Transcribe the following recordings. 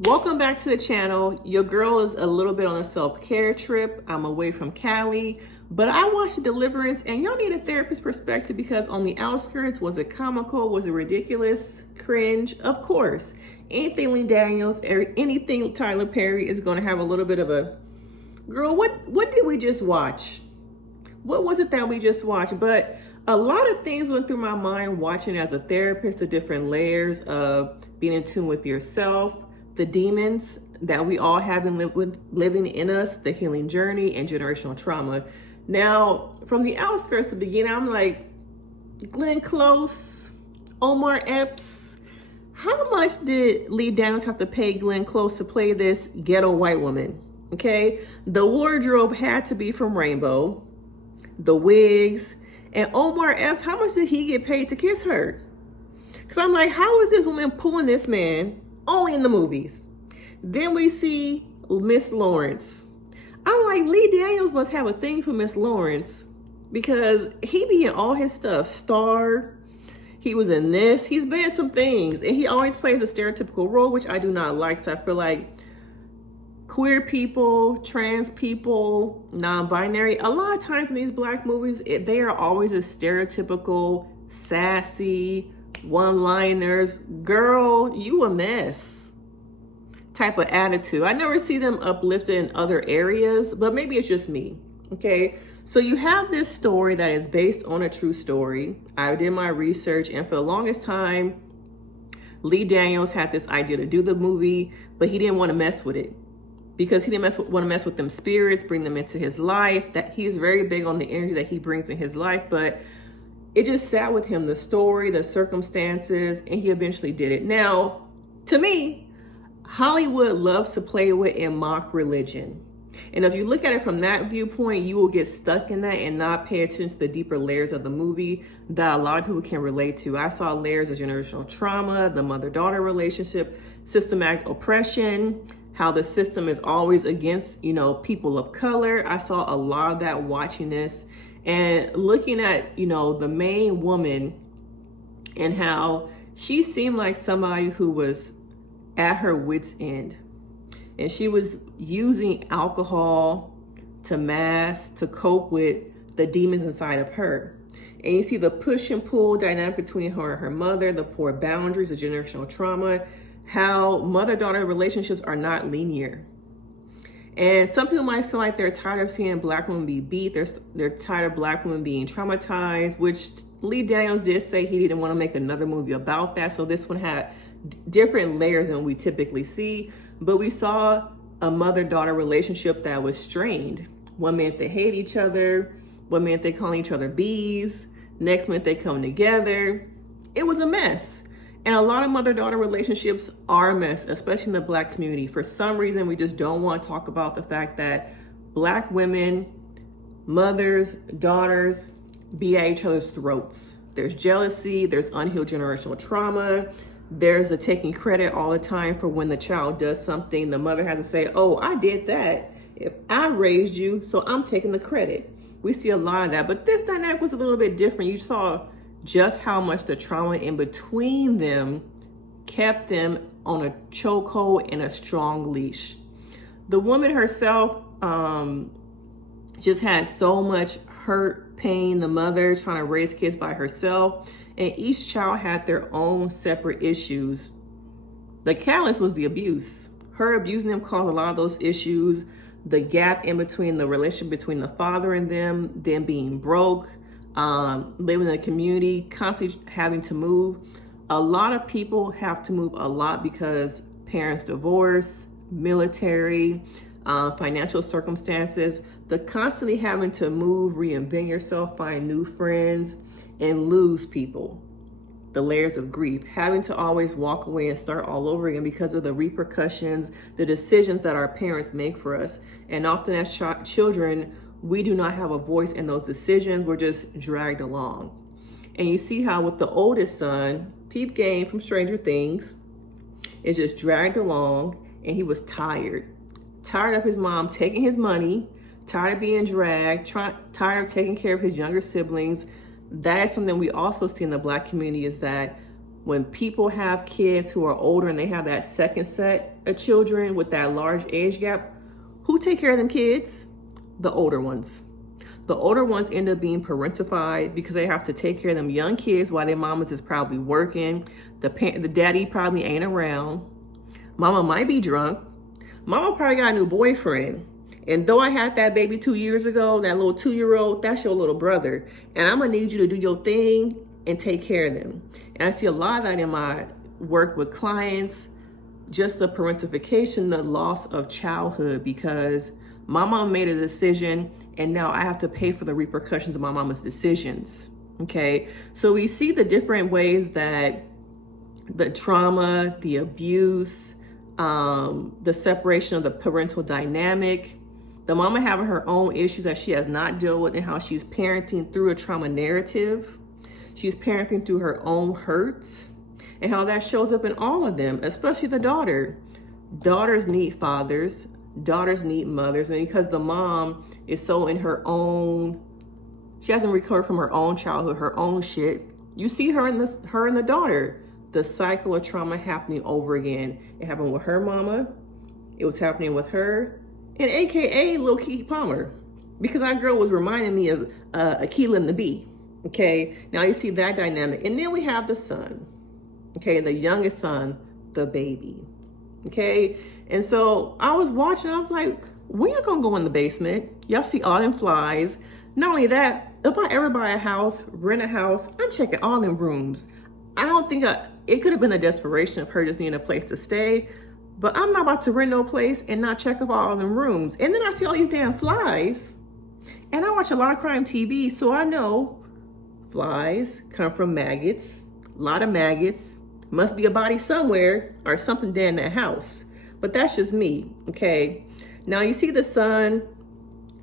Welcome back to the channel. Your girl is a little bit on a self-care trip. I'm away from Cali, but I watched Deliverance and y'all need a therapist perspective because on the outskirts, was it comical? Was it ridiculous? Cringe? Of course. Anything Lee Daniels, anything Tyler Perry is going to have a little bit of a, girl, what did we just watch? What was it that we just watched? But a lot of things went through my mind watching as a therapist, the different layers of being in tune with yourself, the demons that we all have been living in us, the healing journey and generational trauma. Now, from the outskirts to begin, I'm like, Glenn Close, Omar Epps. How much did Lee Daniels have to pay Glenn Close to play this ghetto white woman? Okay, the wardrobe had to be from Rainbow, the wigs, and Omar Epps, how much did he get paid to kiss her? Because I'm like, how is this woman pulling this man only in the movies? Then we see Miss Lawrence. I'm like, Lee Daniels must have a thing for Miss Lawrence because he be in all his stuff. Star, he was in this, he's been in some things, and he always plays a stereotypical role, which I do not like. So I feel like queer people, trans people, non-binary, a lot of times in these Black movies, they are always a stereotypical, sassy, one-liners, girl, you a mess type of attitude. I never see them uplifted in other areas, but maybe it's just me, okay? So you have this story that is based on a true story. I did my research, and for the longest time, Lee Daniels had this idea to do the movie, but he didn't want to mess with it because he didn't want to mess with them spirits, bring them into his life. That he's very big on the energy that he brings in his life, but it just sat with him, the story, the circumstances, and he eventually did it. Now, to me, Hollywood loves to play with and mock religion. And if you look at it from that viewpoint, you will get stuck in that and not pay attention to the deeper layers of the movie that a lot of people can relate to. I saw layers of generational trauma, the mother-daughter relationship, systematic oppression, how the system is always against, people of color. I saw a lot of that watching this and looking at, the main woman and how she seemed like somebody who was at her wit's end. And she was using alcohol to mask, to cope with the demons inside of her. And you see the push and pull dynamic between her and her mother, the poor boundaries, the generational trauma, how mother-daughter relationships are not linear. And some people might feel like they're tired of seeing Black women be beat. They're tired of Black women being traumatized, which Lee Daniels did say he didn't want to make another movie about that. So this one had different layers than we typically see. But we saw a mother-daughter relationship that was strained. One minute they hate each other. One minute they call each other bees. Next minute they come together. It was a mess. And a lot of mother-daughter relationships are a mess, especially in the Black community. For some reason, we just don't want to talk about the fact that Black women, mothers, daughters, be at each other's throats. There's jealousy, there's unhealed generational trauma, there's a taking credit all the time for when the child does something. The mother has to say, oh, I did that. If I raised you, so I'm taking the credit. We see a lot of that, but this dynamic was a little bit different. You saw just how much the trauma in between them kept them on a chokehold and a strong leash. The woman herself just had so much hurt, pain. The mother trying to raise kids by herself, and each child had their own separate issues. The catalyst was the abuse. Her abusing them caused a lot of those issues. The gap in between the relationship between the father and them being broke, living in a community, constantly having to move. A lot of people have to move a lot because parents divorce, military, financial circumstances, the constantly having to move, reinvent yourself, find new friends, and lose people. The layers of grief, having to always walk away and start all over again because of the repercussions, the decisions that our parents make for us. And often as children, we do not have a voice in those decisions. We're just dragged along. And you see how with the oldest son, Peep Game from Stranger Things, is just dragged along, and he was tired of his mom taking his money, tired of being dragged, tired of taking care of his younger siblings. That is something we also see in the Black community, is that when people have kids who are older and they have that second set of children with that large age gap, who take care of them kids? The older ones. The older ones end up being parentified because they have to take care of them young kids while their mamas is probably working. The daddy probably ain't around. Mama might be drunk. Mama probably got a new boyfriend. And though I had that baby 2 years ago, that little 2-year-old, that's your little brother. And I'm gonna need you to do your thing and take care of them. And I see a lot of that in my work with clients, just the parentification, the loss of childhood, because my mom made a decision and now I have to pay for the repercussions of my mama's decisions. Okay, so we see the different ways that the trauma, the abuse, the separation of the parental dynamic, the mama having her own issues that she has not dealt with, and how she's parenting through a trauma narrative. She's parenting through her own hurts, and how that shows up in all of them, especially the daughter. Daughters need fathers, daughters need mothers, and because the mom is so in her own, she hasn't recovered from her own childhood, her own shit. You see her and the daughter, the cycle of trauma happening over again. It happened with her mama, it was happening with her, and AKA Lil Keke Palmer, because that girl was reminding me of Akilah and the Bee. Okay, now you see that dynamic. And then we have the son, okay, the youngest son, the baby. Okay, and so I was watching, I was like, when y'all gonna go in the basement? Y'all see all them flies. Not only that, if I ever buy a house, rent a house, I'm checking all them rooms. I don't think it could have been a desperation of her just needing a place to stay, but I'm not about to rent no place and not check up all them rooms. And then I see all these damn flies, and I watch a lot of crime TV, so I know flies come from maggots, a lot of maggots, must be a body somewhere or something dead in that house. But that's just me, okay? Now you see the son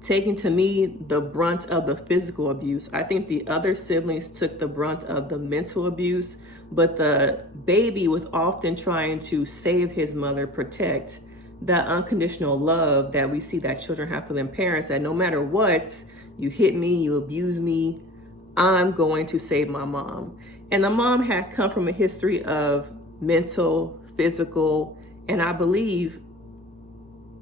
taking, to me, the brunt of the physical abuse. I think the other siblings took the brunt of the mental abuse, but the baby was often trying to save his mother, protect that unconditional love that we see that children have for their parents, that no matter what, you hit me, you abuse me, I'm going to save my mom. And the mom had come from a history of mental, physical, and I believe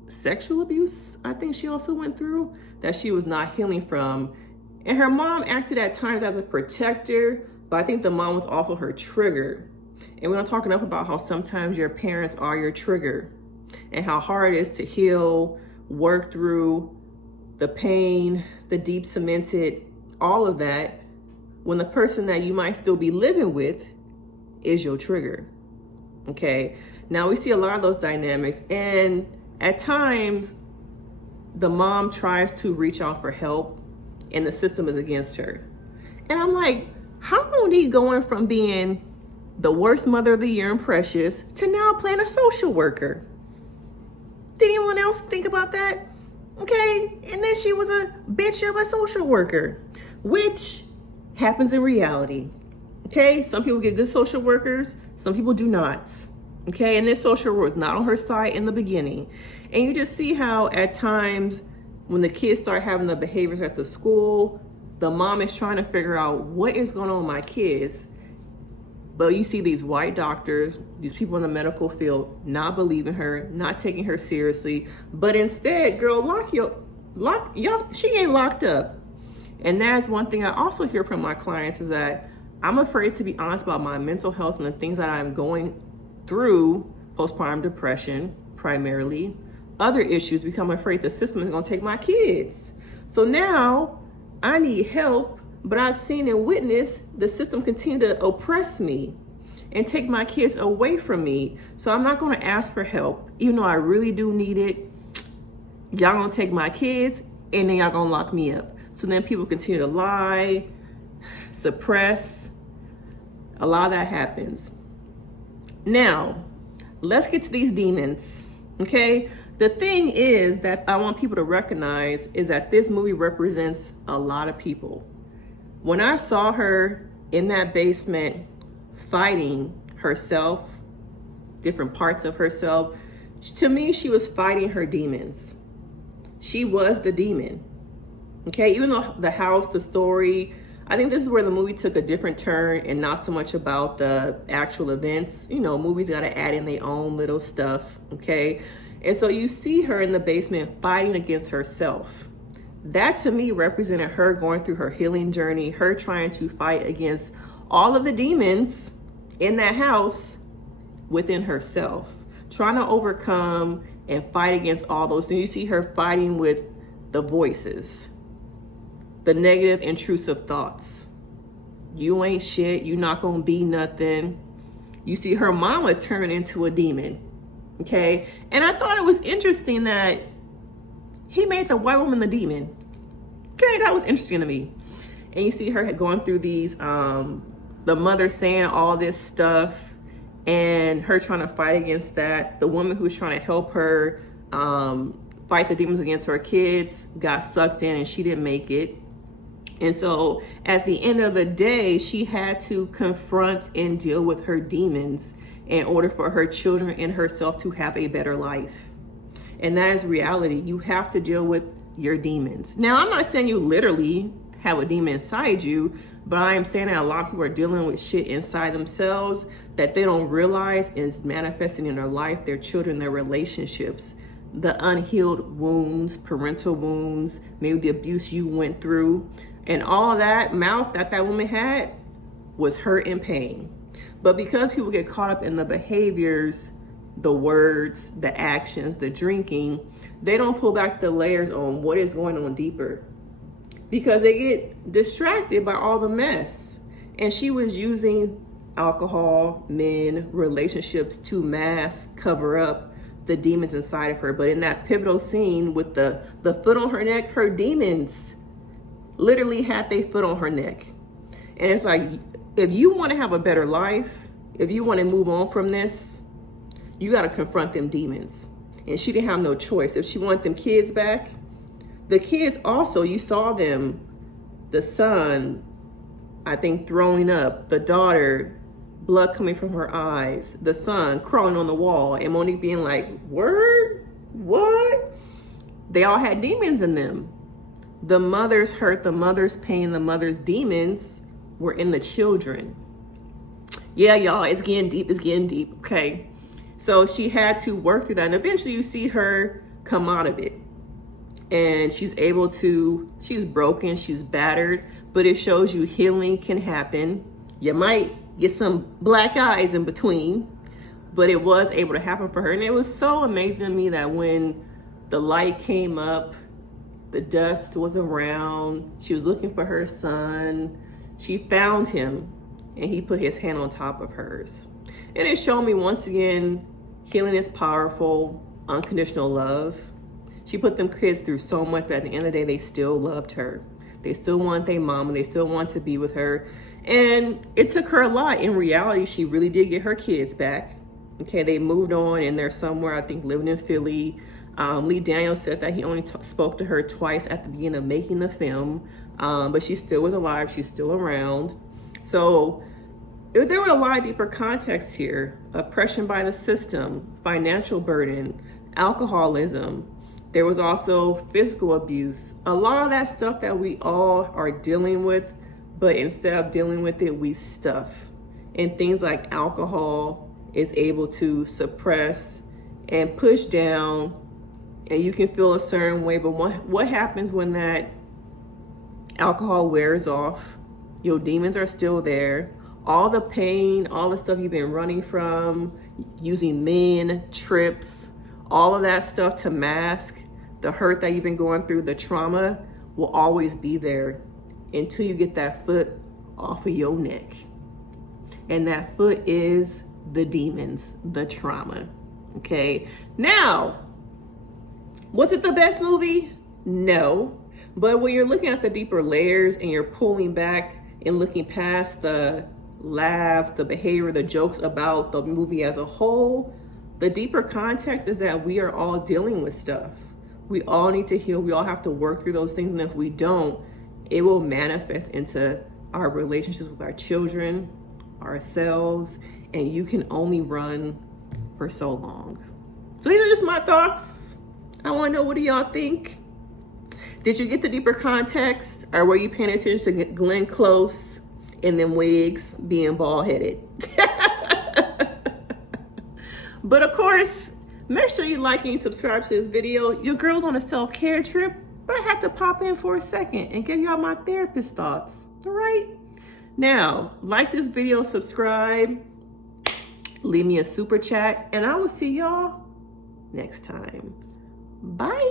sexual abuse. I think she also went through that she was not healing from. And her mom acted at times as a protector, but I think the mom was also her trigger. And we don't talk enough about how sometimes your parents are your trigger and how hard it is to heal, work through the pain, the deep cemented, all of that, when the person that you might still be living with is your trigger. Okay, now we see a lot of those dynamics, and at times the mom tries to reach out for help and the system is against her. And I'm like, how long are you going from being the worst mother of the year and precious to now playing a social worker? Did anyone else think about that? Okay, and then she was a bitch of a social worker, which happens in reality. Okay, some people get good social workers, some people do not. Okay, and this social worker was not on her side in the beginning. And you just see how at times when the kids start having the behaviors at the school, the mom is trying to figure out what is going on with my kids. But you see these white doctors, these people in the medical field, not believing her, not taking her seriously. But instead, girl, she ain't locked up. And that's one thing I also hear from my clients, is that I'm afraid to be honest about my mental health and the things that I'm going through, postpartum depression, primarily, other issues, because I'm afraid the system is gonna take my kids. So now I need help, but I've seen and witnessed the system continue to oppress me and take my kids away from me. So I'm not gonna ask for help, even though I really do need it. Y'all gonna take my kids and then y'all gonna lock me up. So then people continue to lie, suppress. A lot of that happens. Now, let's get to these demons, okay? The thing is that I want people to recognize is that this movie represents a lot of people. When I saw her in that basement fighting herself, different parts of herself, to me, she was fighting her demons. She was the demon. Okay, even though the house, the story, I think this is where the movie took a different turn and not so much about the actual events. You know, movies got to add in their own little stuff, okay? And so you see her in the basement fighting against herself. That to me represented her going through her healing journey, her trying to fight against all of the demons in that house within herself, trying to overcome and fight against all those things. You see her fighting with the voices, the negative, intrusive thoughts. You ain't shit. You not gonna be nothing. You see her mama turn into a demon. Okay. And I thought it was interesting that he made the white woman the demon. Okay. That was interesting to me. And you see her going through these, the mother saying all this stuff and her trying to fight against that. The woman who's trying to help her fight the demons against her kids got sucked in and she didn't make it. And so at the end of the day, she had to confront and deal with her demons in order for her children and herself to have a better life. And that is reality. You have to deal with your demons. Now, I'm not saying you literally have a demon inside you, but I am saying that a lot of people are dealing with shit inside themselves that they don't realize is manifesting in their life, their children, their relationships, the unhealed wounds, parental wounds, maybe the abuse you went through. And all that mouth that woman had was hurt and pain. But because people get caught up in the behaviors, the words, the actions, the drinking, they don't pull back the layers on what is going on deeper. Because they get distracted by all the mess. And she was using alcohol, men, relationships to mask, cover up the demons inside of her. But in that pivotal scene with the foot on her neck, her demons literally had their foot on her neck. And it's like, if you want to have a better life, if you want to move on from this, you got to confront them demons. And she didn't have no choice. If she wanted them kids back, the kids also, you saw them, the son, I think, throwing up, the daughter, blood coming from her eyes, the son crawling on the wall, and Monique being like, word? What? They all had demons in them. The mother's hurt, the mother's pain, the mother's demons were in the children. Yeah, y'all, it's getting deep, okay? So she had to work through that, and eventually you see her come out of it. And she's able to, she's broken, she's battered, but it shows you healing can happen. You might get some black eyes in between, but it was able to happen for her. And it was so amazing to me that when the light came up, the dust was around, she was looking for her son, she found him, and he put his hand on top of hers. And it showed me once again, healing is powerful, unconditional love. She put them kids through so much, but at the end of the day, they still loved her. They still want their mama, they still want to be with her. And it took her a lot. In reality, she really did get her kids back. Okay, they moved on and they're somewhere, I think, living in Philly. Lee Daniels said that he only spoke to her twice at the beginning of making the film, but she still was alive, she's still around. So there were a lot of deeper contexts here. Oppression by the system, financial burden, alcoholism. There was also physical abuse. A lot of that stuff that we all are dealing with, but instead of dealing with it, we stuff. And things like alcohol is able to suppress and push down, and you can feel a certain way, but what happens when that alcohol wears off? Your demons are still there. All the pain, all the stuff you've been running from, using men, trips, all of that stuff to mask the hurt that you've been going through, the trauma will always be there until you get that foot off of your neck. And that foot is the demons, the trauma. Okay. Now, was it the best movie? No. But when you're looking at the deeper layers and you're pulling back and looking past the laughs, the behavior, the jokes about the movie as a whole, the deeper context is that we are all dealing with stuff. We all need to heal. We all have to work through those things. And if we don't, it will manifest into our relationships with our children, ourselves, and you can only run for so long. So these are just my thoughts. I want to know, what do y'all think? Did you get the deeper context, or were you paying attention to Glenn Close and them wigs being bald-headed? But of course, make sure you like and subscribe to this video. Your girl's on a self-care trip, but I have to pop in for a second and give y'all my therapist thoughts. All right? Now, like this video, subscribe, leave me a super chat, and I will see y'all next time. Bye.